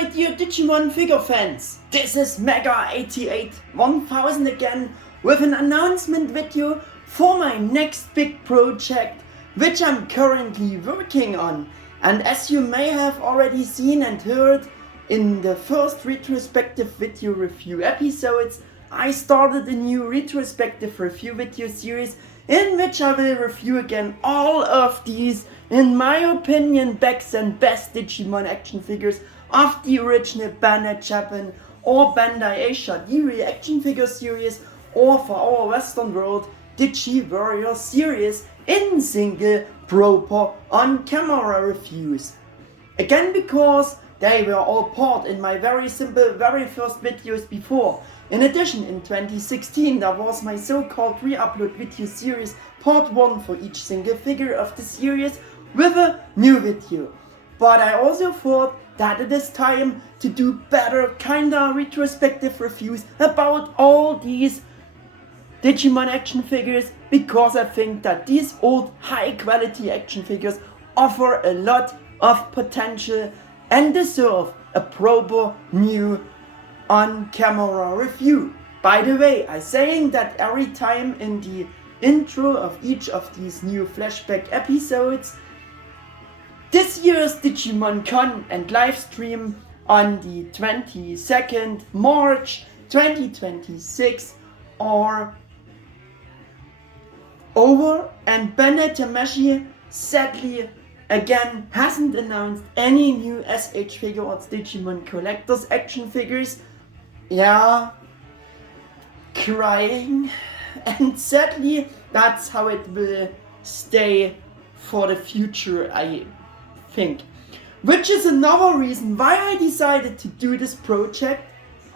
my dear Digimon figure fans, this is Mega88 1000 again with an announcement video for my next big project which I'm currently working on. And as you may have already seen and heard in the first retrospective video review episodes, I started a new retrospective review video series in which I will review again all of these, in my opinion, best and best Digimon action figures of the original Bandai Japan or Bandai Asia D-Real Action Figures series, or for our Western World Digi-Warriors Series in single, proper, on-camera reviews. Again, because they were all part in my very simple, very first videos before. In addition, in 2016 there was my so-called re-upload video series part 1 for each single figure of the series with a new video. But I also thought that it is time to do better kinda retrospective reviews about all these Digimon action figures, because I think that these old high quality action figures offer a lot of potential and deserve a proper new on-camera review. By the way, I'm saying that every time in the intro of each of these new flashback episodes. This year's Digimon Con and livestream on the 22nd March 2026 are over, and Bandai Japan sadly again hasn't announced any new SH Figuarts Digimon Collectors action figures. Yeah, crying. And sadly that's how it will stay for the future, I think. Which is another reason why I decided to do this project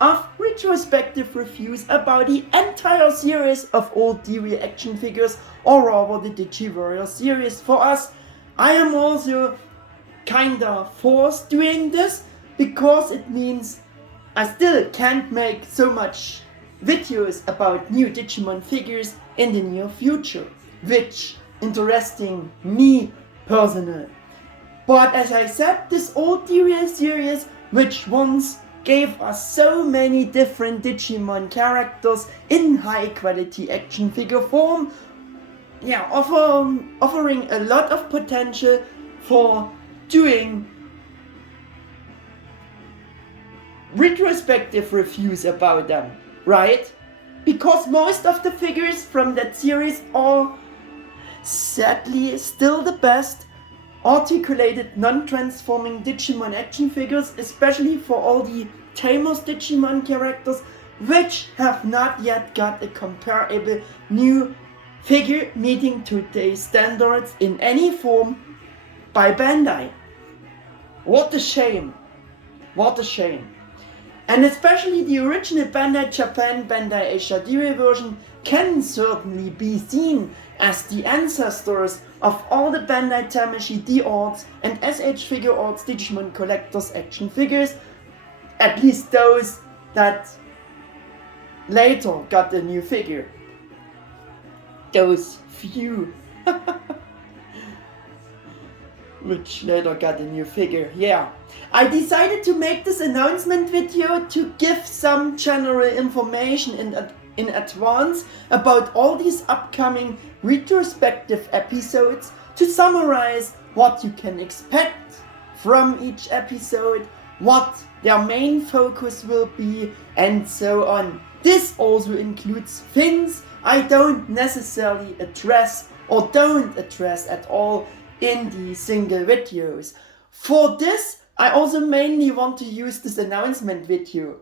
of retrospective reviews about the entire series of old D-Real action figures, or rather the Digi-Warriors series. For us, I am also kinda forced doing this, because it means I still can't make so much videos about new Digimon figures in the near future, which interesting me personally. But as I said, this old D-Real series, which once gave us so many different Digimon characters in high quality action figure form, yeah, offering a lot of potential for doing retrospective reviews about them, right? Because most of the figures from that series are sadly still the best articulated non-transforming Digimon action figures, especially for all the Tamers Digimon characters, which have not yet got a comparable new figure meeting today's standards in any form by Bandai. What a shame. What a shame. And especially the original Bandai Japan Bandai Asia D-Real version can certainly be seen as the ancestors of all the Bandai Tamashii D-Arts and SH Figuarts Digimon Collectors action figures, at least those that later got a new figure. Those few which later got a new figure, yeah. I decided to make this announcement video to give some general information in advance about all these upcoming retrospective episodes, to summarize what you can expect from each episode, what their main focus will be, and so on. This also includes things I don't necessarily address or don't address at all in the single videos. For this, I also mainly want to use this announcement video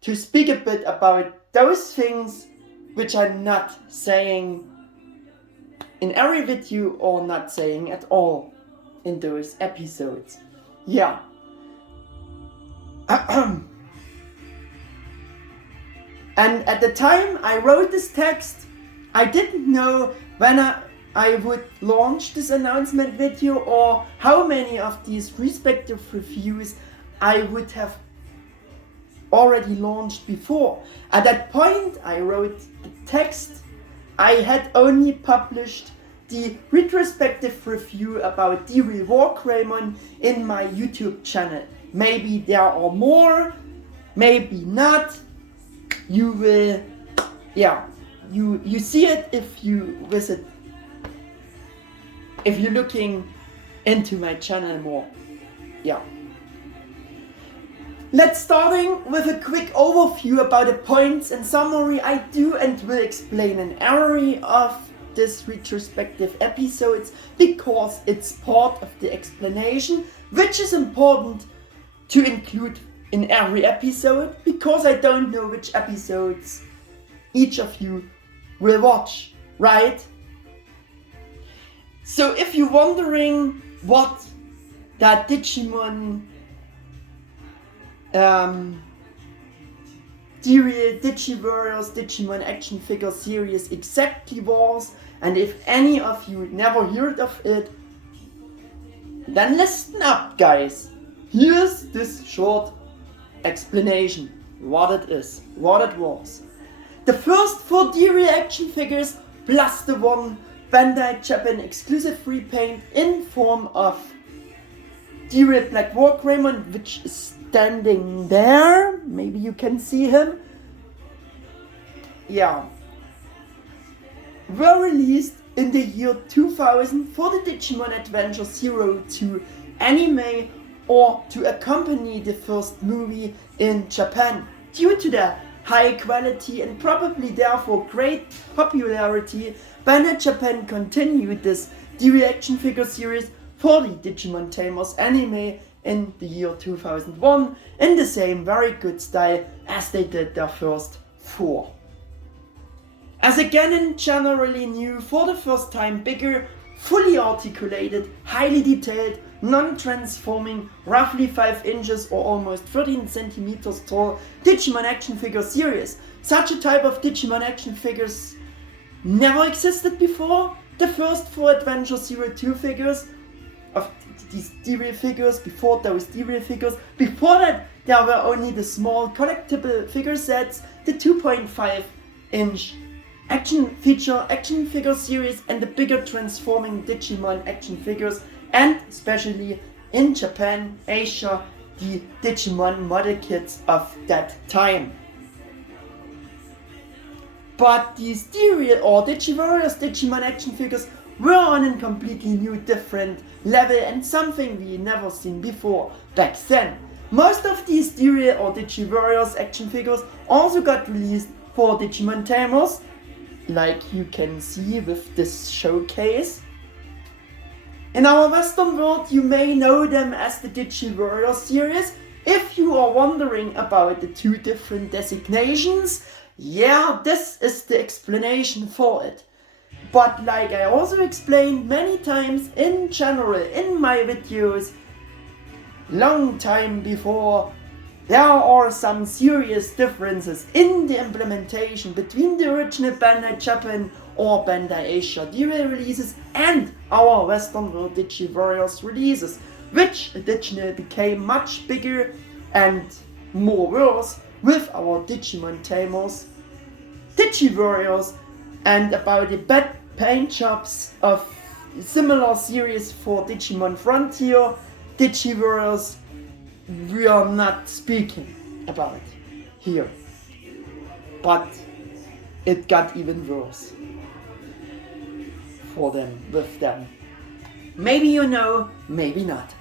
to speak a bit about those things which I'm not saying in every video or not saying at all in those episodes. Yeah. And at the time I wrote this text, I didn't know when I would launch this announcement video, or how many of these respective reviews I would have already launched before. At that point I wrote the text, I had only published the retrospective review about D-Real War Greymon in my YouTube channel. maybe there are more, maybe not. You will, you see it if you visit, if you're looking into my channel more. Let's starting with a quick overview about the points and summary I do and will explain in every of this retrospective episodes, because it's part of the explanation, which is important to include in every episode, because I don't know which episodes each of you will watch, right? So if you're wondering what that Digimon D-Real Digi-Warriors Digimon Action Figures series exactly was, and if any of you never heard of it, then listen up, guys. Here's this short explanation, what it is, what it was. The first 4 D-Real action figures plus the one Bandai Japan exclusive repaint in form of D-Real Black War Greymon, which is standing there, maybe you can see him, were released in the year 2000 for the Digimon Adventure 02 anime, or to accompany the first movie in Japan. Due to their high quality and probably therefore great popularity, Bandai Japan continued this D-Real action figure series for the Digimon Tamers anime in the year 2001 in the same very good style as they did their first 4. As again in generally new, for the first time bigger, fully articulated, highly detailed, non-transforming, roughly 5 inches or almost 13 centimeters tall Digimon action figure series. Such a type of Digimon action figures never existed before. The first 4 Adventure 02 figures of these D-Real figures, before those D-Real figures, before that there were only the small collectible figure sets, the 2.5 inch action figure series, and the bigger transforming Digimon action figures, and especially in Japan, Asia, the Digimon model kits of that time. But these D-Real or Digi-Warriors Digimon action figures were on a completely new, different level and something we never seen before back then. Most of these D-Real or Digi-Warriors action figures also got released for Digimon Tamers, like you can see with this showcase. In our Western world, you may know them as the Digi-Warriors series. If you are wondering about the 2 different designations, this is the explanation for it. But like I also explained many times in general in my videos, long time before, there are some serious differences in the implementation between the original Bandai Japan or Bandai Asia D-Real releases and our Western World Digi-Warriors releases, which additionally became much bigger and more worse with our Digimon Tamers, Digi-Warriors, and about the bad paint jobs of similar series for Digimon Frontier, Digi-Warriors. We are not speaking about it here, but it got even worse for them, with them. Maybe you know, maybe not.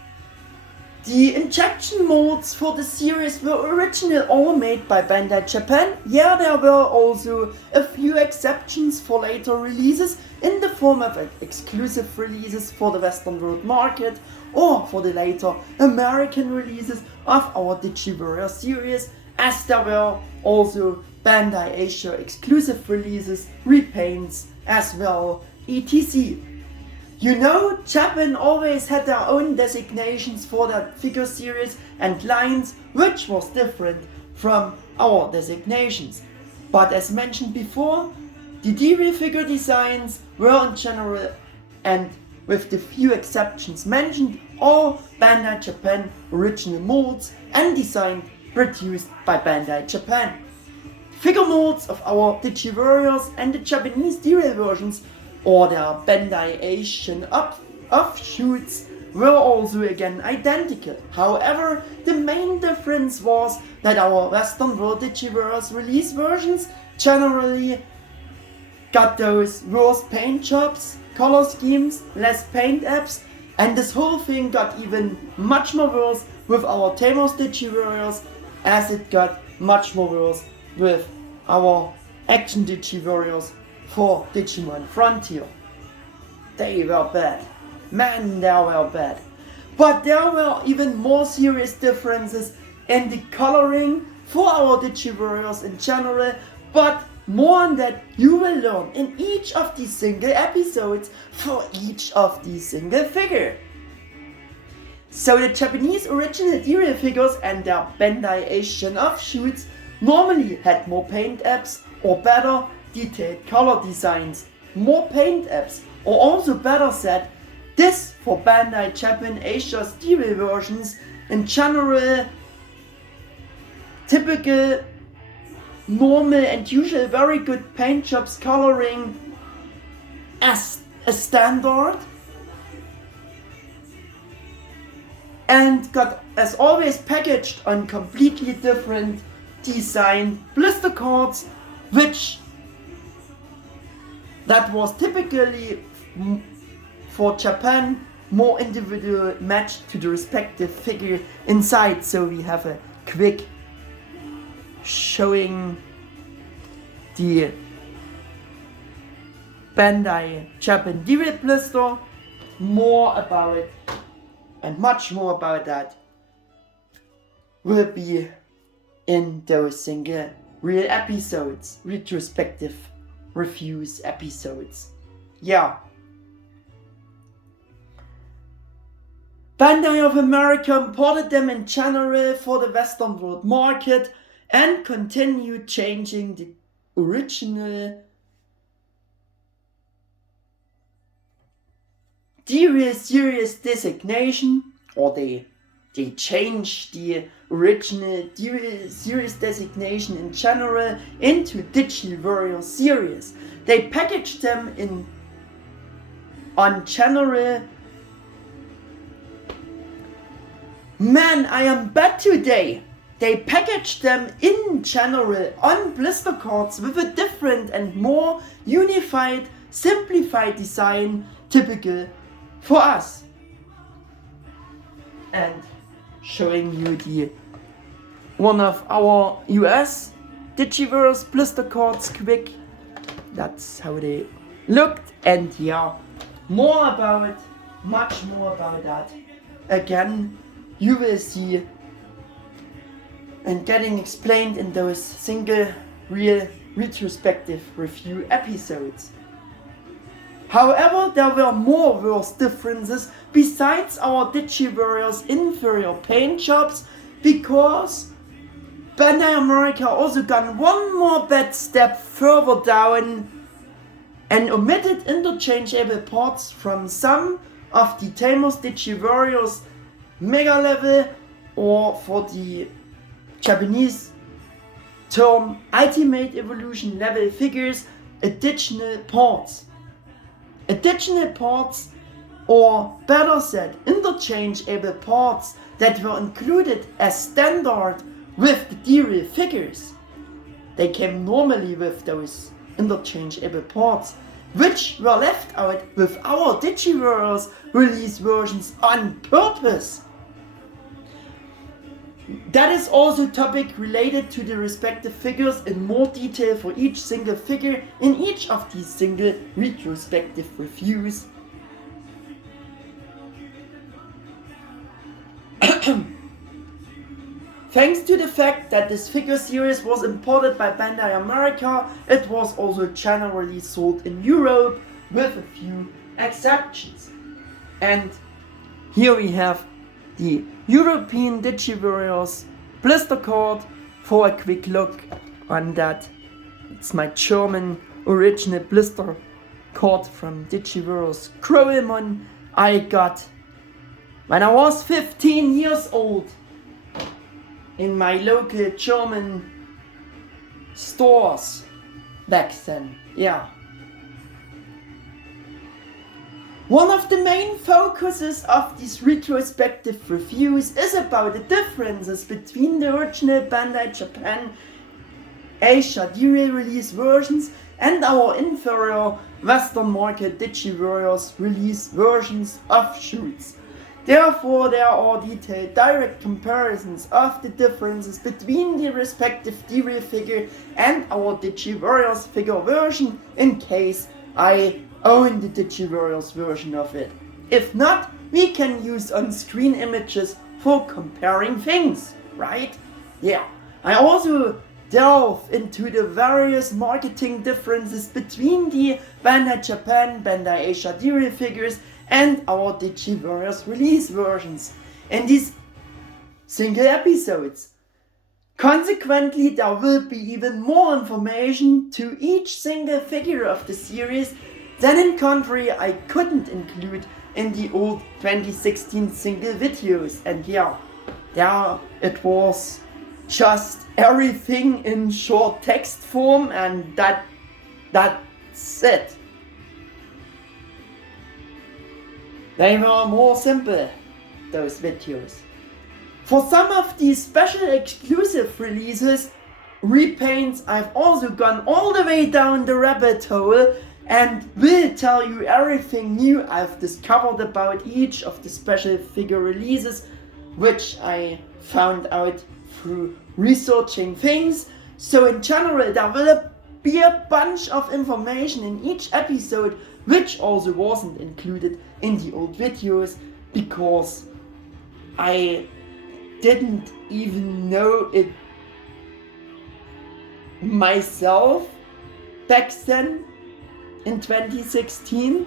The injection molds for the series were originally all made by Bandai Japan. There were also a few exceptions for later releases in the form of exclusive releases for the Western world market or for the later American releases of our Digi-Warriors series, as there were also Bandai Asia exclusive releases, repaints as well, etc. You know, Japan always had their own designations for their figure series and lines, which was different from our designations. But as mentioned before, the D-Real figure designs were in general, and with the few exceptions mentioned, all Bandai Japan original molds and design produced by Bandai Japan. Figure molds of our Digi-Warriors and the Japanese D-Real versions or their Bandai Asian offshoots were also again identical. However, the main difference was that our Western World Digi-Warriors release versions generally got those worse paint jobs, color schemes, less paint apps, and this whole thing got even much more worse with our Tamers Digi-Warriors, as it got much more worse with our Action Digi-Warriors for Digimon Frontier. They were bad. Man, they were bad. But there were even more serious differences in the coloring for our Digi-Warriors in general, but more on that you will learn in each of these single episodes for each of these single figure. So the Japanese original D-Real figures and their Bandai Asian offshoots normally had more paint apps or better detailed color designs, more paint apps, or also better said, this for Bandai Japan Asia's D-Real versions in general typical, normal and usual very good paint jobs coloring as a standard, and got as always packaged on completely different designed blister cards, which that was typically for Japan more individual matched to the respective figure inside. So we have a quick showing the Bandai Japan D-Real blister. More about it and much more about that will be in those single real episodes, retrospective reviews episodes. Yeah. Bandai of America imported them in general for the Western world market and continued changing the original D-Real series designation, or they changed the original D-Real series designation in general into Digi-Warriors Series. They packaged them on general. Man, I am bad today. They packaged them in general on blister cards with a different and more unified, simplified design typical for us. And showing you the one of our US Digi-Warriors blister cards quick. That's how they looked, and yeah, more about it, much more about that. Again, you will see and getting explained in those single real retrospective review episodes. However, there were more worse differences besides our Digi-Warriors inferior paint jobs, because Bandai America also gone one more bad step further down and omitted interchangeable parts from some of the Tamers Digi-Warriors Mega Level, or for the Japanese term Ultimate Evolution level figures, additional parts. Additional parts, or better said, interchangeable parts that were included as standard with the D-Real figures. They came normally with those interchangeable parts, which were left out with our Digi-Warriors release versions on purpose. That is also a topic related to the respective figures in more detail for each single figure in each of these single retrospective reviews. Thanks to the fact that this figure series was imported by Bandai America, it was also generally sold in Europe with a few exceptions. And here we have the European Digi-Warriors blister card for a quick look on that. It's my German original blister card from Digi-Warriors Growlmon I got when I was 15 years old in my local German stores back then. Yeah. One of the main focuses of these retrospective reviews is about the differences between the original Bandai Japan Asia D-Real release versions and our inferior Western market Digi-Warriors release versions offshoots. Therefore, there are detailed direct comparisons of the differences between the respective D-Real figure and our Digi-Warriors figure version in case I own the Digi-Warriors version of it. If not, we can use on-screen images for comparing things, right? Yeah, I also delve into the various marketing differences between the Bandai Japan, Bandai Asia D-Real figures and our Digi-Warriors release versions in these single episodes. Consequently, there will be even more information to each single figure of the series than in country I couldn't include in the old 2016 single videos. And yeah, there it was just everything in short text form, and that's it. They were more simple, those videos. For some of these special exclusive releases, repaints, I've also gone all the way down the rabbit hole and will tell you everything new I've discovered about each of the special figure releases, which I found out through researching things. So in general, there will be a bunch of information in each episode which also wasn't included in the old videos because I didn't even know it myself back then in 2016.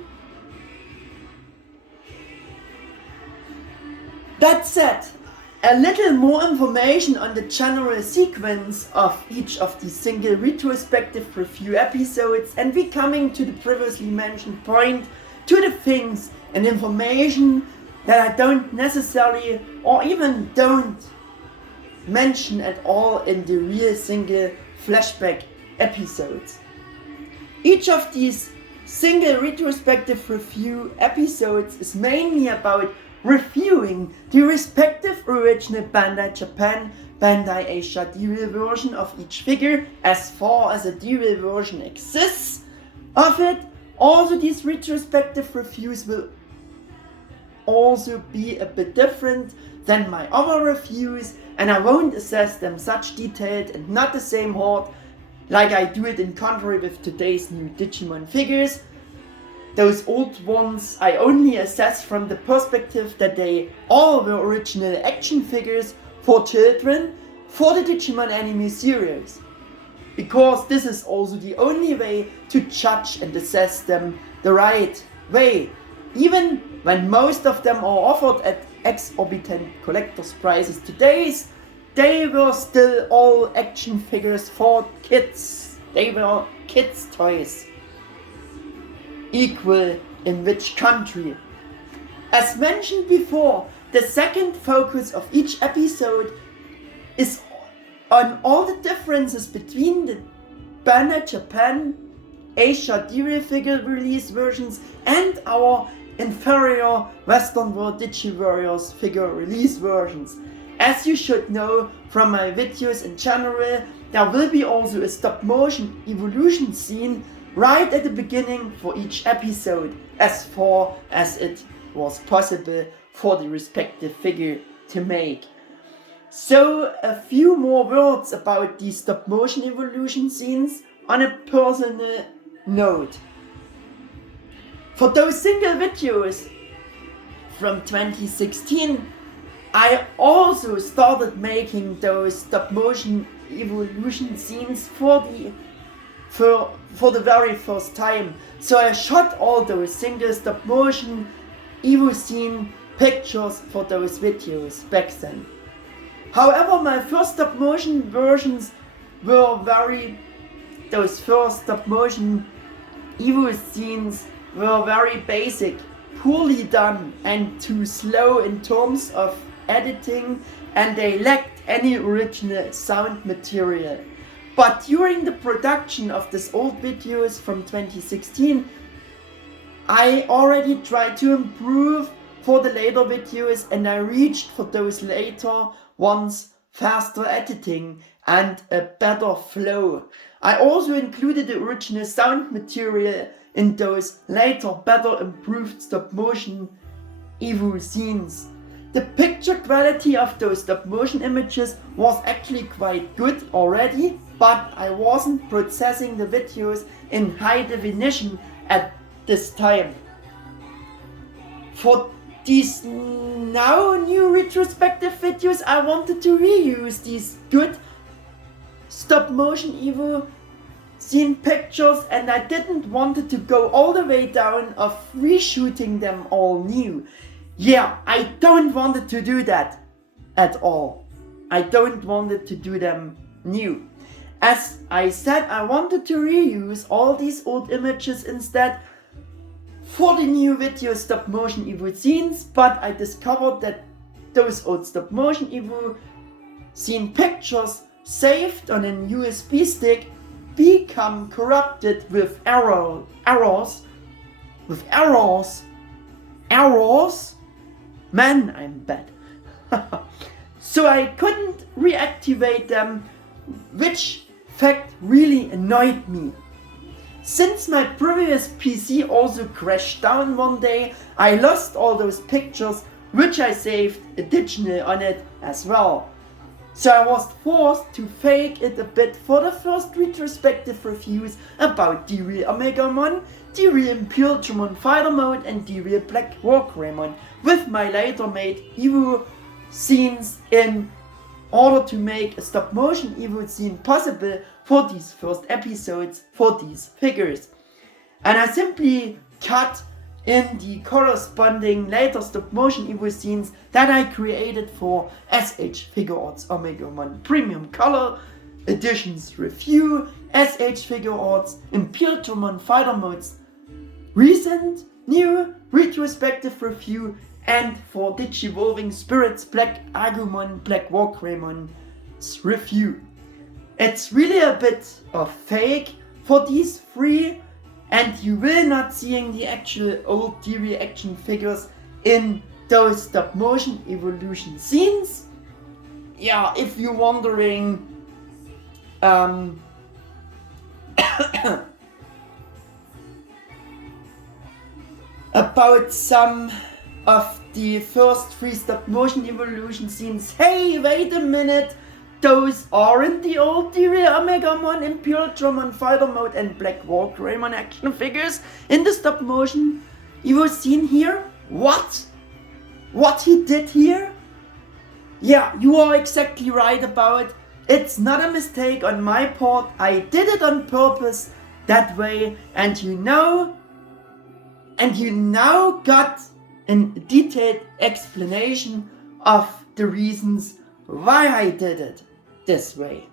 That said, a little more information on the general sequence of each of the single retrospective review episodes, and we coming to the previously mentioned point, to the things and information that I don't necessarily or even don't mention at all in the real single flashback episodes. Each of these single retrospective review episodes is mainly about reviewing the respective original Bandai Japan, Bandai Asia D-Real version of each figure as far as a D-Real version exists of it. Also, these retrospective reviews will also be a bit different than my other reviews, and I won't assess them such detailed and not the same hard like I do it in country with today's new Digimon figures. Those old ones I only assess from the perspective that they all were original action figures for children for the Digimon anime series. Because this is also the only way to judge and assess them the right way. Even when most of them are offered at exorbitant collector's prices today, they were still all action figures for kids. They were kids' toys. Equal in which country. As mentioned before, the second focus of each episode is on all the differences between the Bandai Japan Asia D-Real figure release versions and our inferior Western World Digi-Warriors figure release versions. As you should know from my videos in general, there will be also a stop motion evolution scene right at the beginning for each episode, as far as it was possible for the respective figure to make. So a few more words about these stop motion evolution scenes on a personal note. For those single videos from 2016, I also started making those stop motion evolution scenes for the very first time. So I shot all those single stop motion evo scene pictures for those videos back then. However, my first stop motion versions were those first stop motion evo scenes were very basic, poorly done and too slow in terms of editing, and they lacked any original sound material. But during the production of these old videos from 2016, I already tried to improve for the later videos, and I reached for those later ones faster editing and a better flow. I also included the original sound material in those later better improved stop motion Evo scenes. The picture quality of those stop motion images was actually quite good already, but I wasn't processing the videos in high definition at this time. For these now new retrospective videos, I wanted to reuse these good stop motion Evo scene pictures, and I didn't want to go all the way down of reshooting them all new. Yeah, I don't want to do that at all. I don't want to do them new. As I said, I wanted to reuse all these old images instead for the new video stop motion Evo scenes, but I discovered that those old stop motion Evo scene pictures saved on an USB stick become corrupted with errors. Man, I'm bad. So I couldn't reactivate them, which fact really annoyed me. Since my previous PC also crashed down one day, I lost all those pictures, which I saved a digital on it as well. So I was forced to fake it a bit for the first retrospective reviews about D-Real Omegamon, D-Real Impultramon Fighter Mode and D-Real Black Wargreymon with my later made Evo scenes in order to make a stop motion Evo scene possible for these first episodes for these figures. And I simply cut in the corresponding later stop motion Evo scenes that I created for SH Figuarts Omegamon Premium Color Editions Review, SH Figuarts Impultramon Fighter Modes Recent New Retrospective Review, and for Digivolving Spirits Black Agumon Black Wargreymon review. It's really a bit of fake for these three, and you will not seeing the actual old D-Real action figures in those stop motion evolution scenes. Yeah, if you're wondering about some of the first three stop motion evolution scenes, hey, wait a minute, those aren't the old D-Real Omegamon, Impultramon Fighter Mode and Black Wargreymon action figures in the stop motion Evo scene here? What? What he did here? Yeah, you are exactly right about it. It's not a mistake on my part. I did it on purpose that way, and you now got a detailed explanation of the reasons why I did it this way.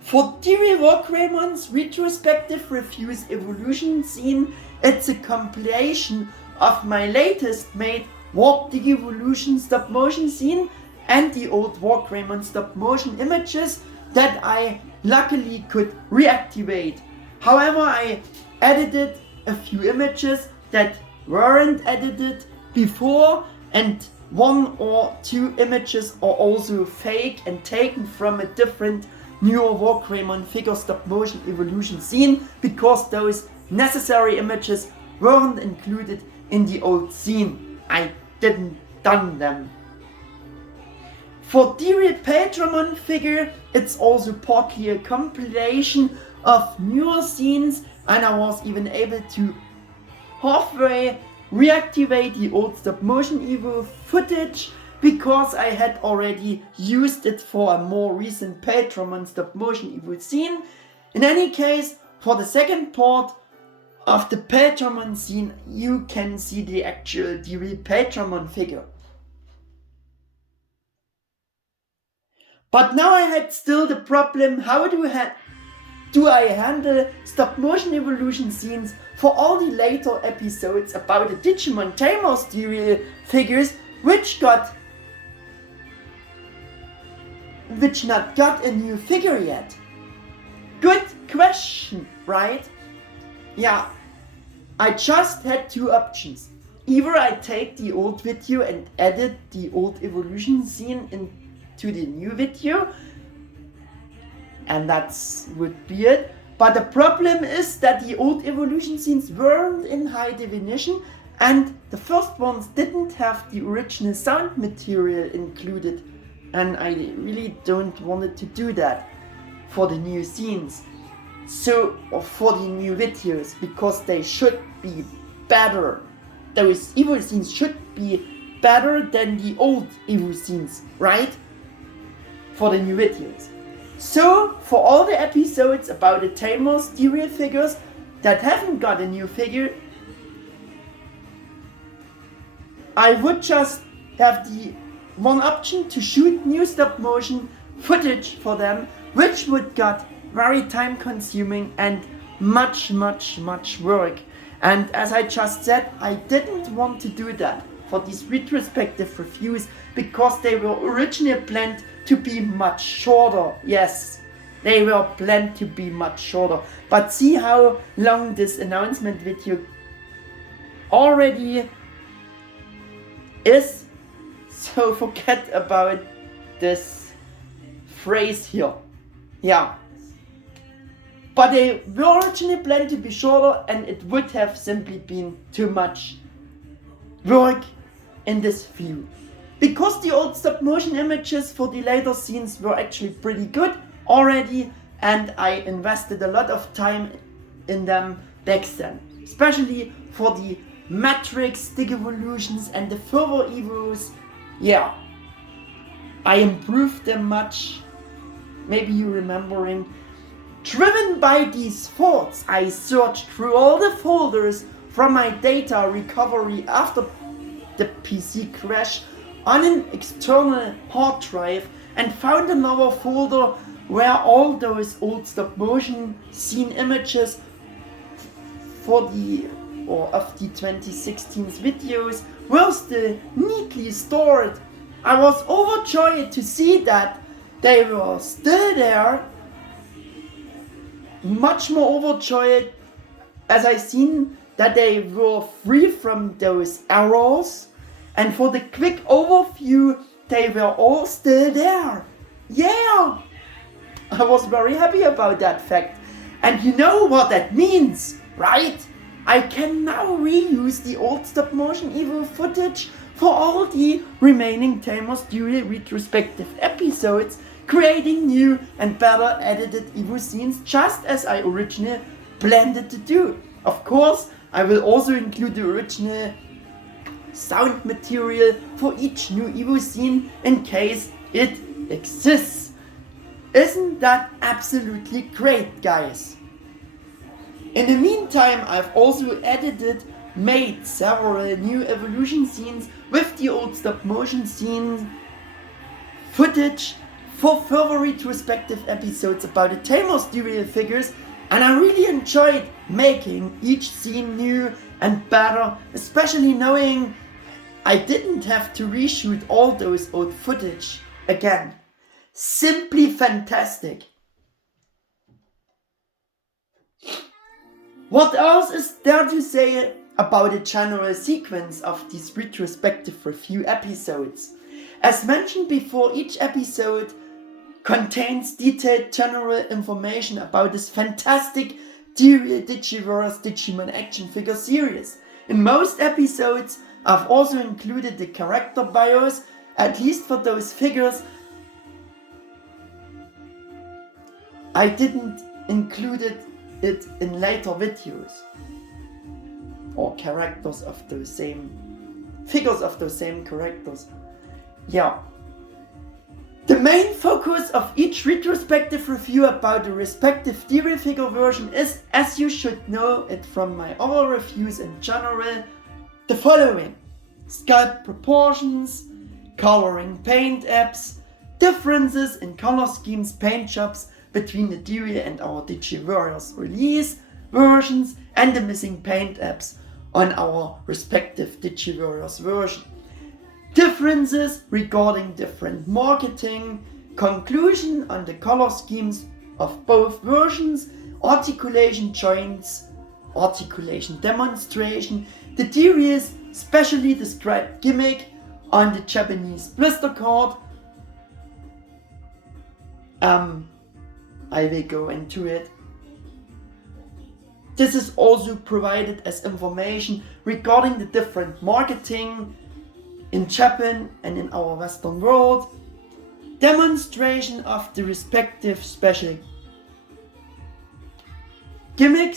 For D-Real Wargreymon's retrospective reviews evolution scene, it's a compilation of my latest made Warp Digivolution stop motion scene and the old Wargreymon stop motion images that I luckily could reactivate. However, I edited a few images that weren't edited before, and one or two images are also fake and taken from a different newer Wargreymon figure stop motion evolution scene, because those necessary images weren't included in the old scene. I didn't done them. For D-Real Patramon figure, it's also partly a compilation of newer scenes, and I was even able to halfway reactivate the old stop motion Evo footage, because I had already used it for a more recent Patramon stop motion Evo scene. In any case, for the second part of the Patramon scene, you can see the actual D-Real Patramon figure. But now I had still the problem, how do I handle stop motion evolution scenes for all the later episodes about the Digimon Tamers D-Real figures, which not got a new figure yet? Good question, right? Yeah. I just had two options. Either I take the old video and edit the old evolution scene into the new video, and that's would be it. But the problem is that the old evolution scenes weren't in high definition, and the first ones didn't have the original sound material included, and I really don't want to do that for the new scenes. So, or for the new videos, because they should be better. Those Evo scenes should be better than the old Evo scenes, right? For the new videos. So, for all the episodes about the Tamers D-Real figures that haven't got a new figure, I would just have the one option to shoot new stop motion footage for them, which would get very time consuming and much work. And as I just said, I didn't want to do that for these retrospective reviews because they were originally planned to be much shorter. Yes, they were planned to be much shorter. But see how long this announcement video already is? So forget about this phrase here. Yeah. But they were originally planned to be shorter, and it would have simply been too much work in this view. Because the old stop motion images for the later scenes were actually pretty good already, and I invested a lot of time in them back then. Especially for the Matrix, Digivolutions and the further Evos. Yeah, I improved them much. Maybe you're remembering. Driven by these thoughts, I searched through all the folders from my data recovery after the PC crash on an external hard drive and found another folder where all those old stop motion scene images for the of the 2016 videos were still neatly stored. I was overjoyed to see that they were still there. Much more overjoyed as I seen that they were free from those errors, and for the quick overview they were all still there. Yeah! I was very happy about that fact. And you know what that means, right? I can now reuse the old stop motion Evo footage for all the remaining Tamers D-Real retrospective episodes, creating new and better edited Evo scenes just as I originally planned it to do. Of course, I will also include the original sound material for each new Evo scene in case it exists. Isn't that absolutely great, guys? In the meantime, I've also made several new evolution scenes with the old stop motion scene footage for further retrospective episodes about the Tamers D-Real figures, and I really enjoyed making each scene new and better, especially knowing I didn't have to reshoot all those old footage again. Simply fantastic. What else is there to say about the general sequence of these retrospective review episodes? As mentioned before, each episode contains detailed general information about this fantastic D-Real Digi-Warriors Digimon Action Figure series. In most episodes, I've also included the character bios, at least for those figures. I didn't include it in later videos, or characters of those same figures of those same characters. Yeah. The main focus of each retrospective review about the respective D-Real figure version is, as you should know it from my other reviews in general, the following: sculpt proportions, coloring paint apps, differences in color schemes, paint jobs between the D-Real and our Digi-Warriors release versions, and the missing paint apps on our respective Digi-Warriors version. Differences regarding different marketing, conclusion on the color schemes of both versions, articulation joints articulation demonstration, the D-Real's specially described gimmick on the Japanese blister card. I will go into it. This is also provided as information regarding the different marketing in Japan and in our Western world, demonstration of the respective special gimmick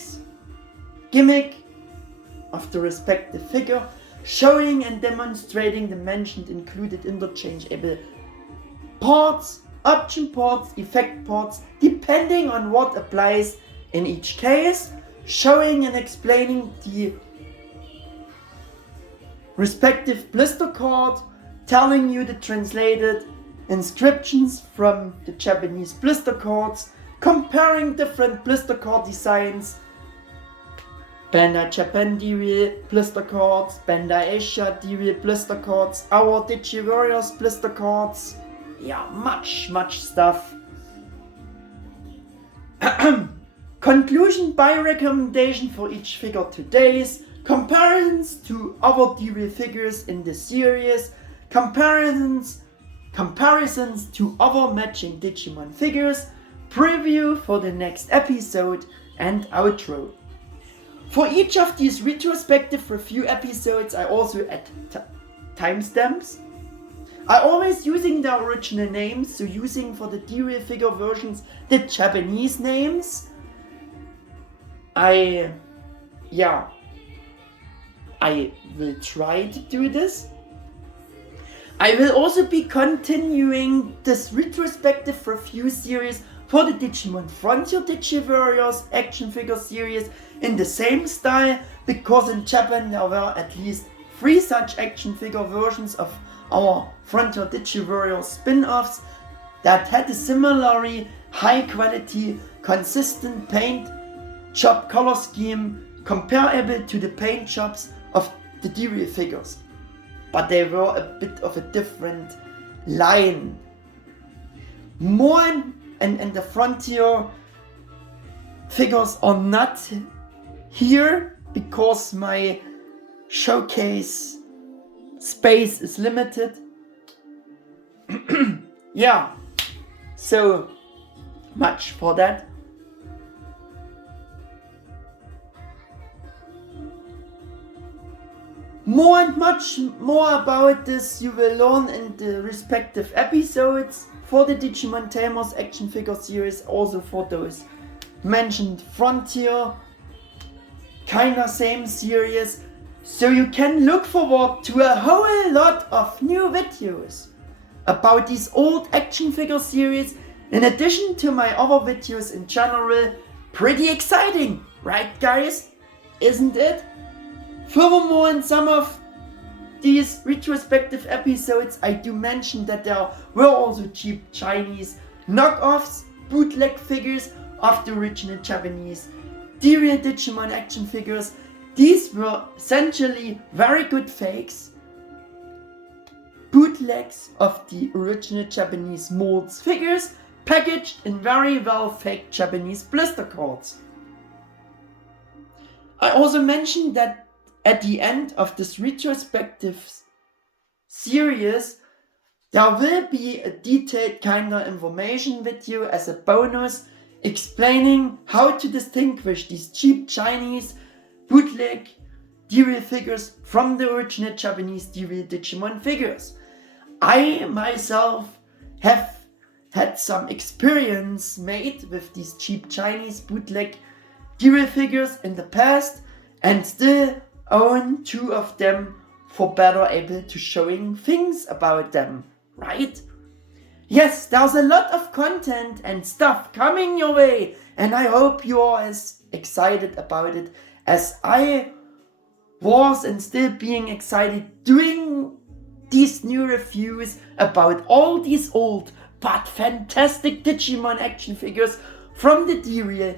of the respective figure, showing and demonstrating the mentioned included interchangeable parts, option parts, effect parts, depending on what applies in each case, showing and explaining the respective blister card, telling you the translated inscriptions from the Japanese blister cards, comparing different blister card designs, Bandai Japan D-Real blister cards, Bandai Asia D-Real blister cards, our Digi-Warriors blister cards. Yeah, much stuff. Conclusion by recommendation for each figure today's, comparisons to other D-Real figures in the series, comparisons to other matching Digimon figures, preview for the next episode, and outro. For each of these retrospective review episodes I also add timestamps. I always using the original names, so using for the D-Real figure versions the Japanese names. I will try to do this. I will also be continuing this retrospective review series for the Digimon Frontier Digi-Warriors Action Figure series in the same style, because in Japan there were at least 3 such action figure versions of our Frontier Digi-Warriors spin-offs that had a similarly high quality, consistent paint job color scheme comparable to the paint jobs of the D-Real figures, but they were a bit of a different line. More and the Frontier figures are not here because my showcase space is limited. Yeah, so much for that. More and much more about this you will learn in the respective episodes for the Digimon Tamers Action Figure series, also for those mentioned Frontier, kinda same series. So you can look forward to a whole lot of new videos about these old action figure series, in addition to my other videos in general. Pretty exciting, right guys? Isn't it? Furthermore, in some of these retrospective episodes I do mention that there were also cheap Chinese knockoffs, bootleg figures of the original Japanese D-Real Digimon action figures. These were essentially very good fakes, bootlegs of the original Japanese molds figures, packaged in very well faked Japanese blister cards. I also mentioned that at the end of this retrospective series there will be a detailed kinda information video as a bonus, explaining how to distinguish these cheap Chinese bootleg D-Real figures from the original Japanese D-Real Digimon figures. I myself have had some experience made with these cheap Chinese bootleg D-Real figures in the past, and still own 2 of them for better able to showing things about them, right? Yes, there's a lot of content and stuff coming your way, and I hope you are as excited about it as I was, and still being excited doing these new reviews about all these old but fantastic Digimon action figures from the D-Real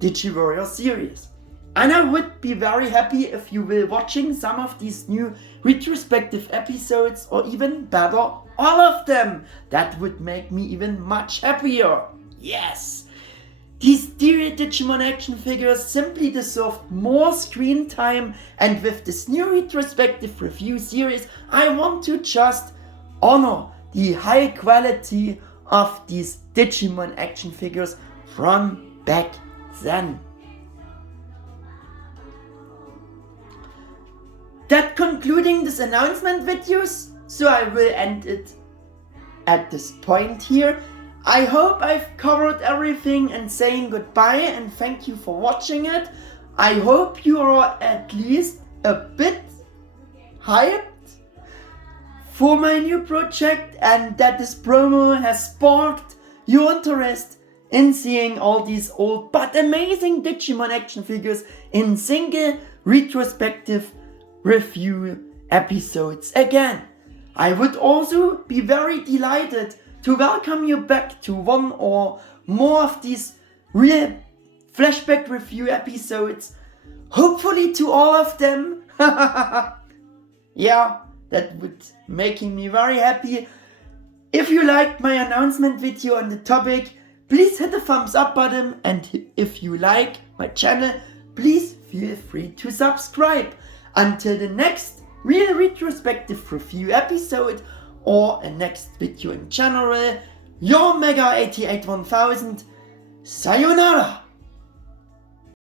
Digi-Warriors series. And I would be very happy if you will watching some of these new retrospective episodes, or even better, all of them. That would make me even much happier. Yes! These D-Real-Digimon action figures simply deserve more screen time, and with this new retrospective review series I want to just honor the high quality of these Digimon action figures from back then. That concluding this announcement videos, so I will end it at this point here. I hope I've covered everything and saying goodbye and thank you for watching it. I hope you are at least a bit hyped for my new project and that this promo has sparked your interest in seeing all these old but amazing Digimon action figures in single retrospective review episodes again. I would also be very delighted to welcome you back to one or more of these real flashback review episodes. Hopefully to all of them. Yeah, that would making me very happy. If you liked my announcement video on the topic, please hit the thumbs up button, and if you like my channel, please feel free to subscribe. Until the next real retrospective review episode or a next video in general, your Mega 88 1000, sayonara!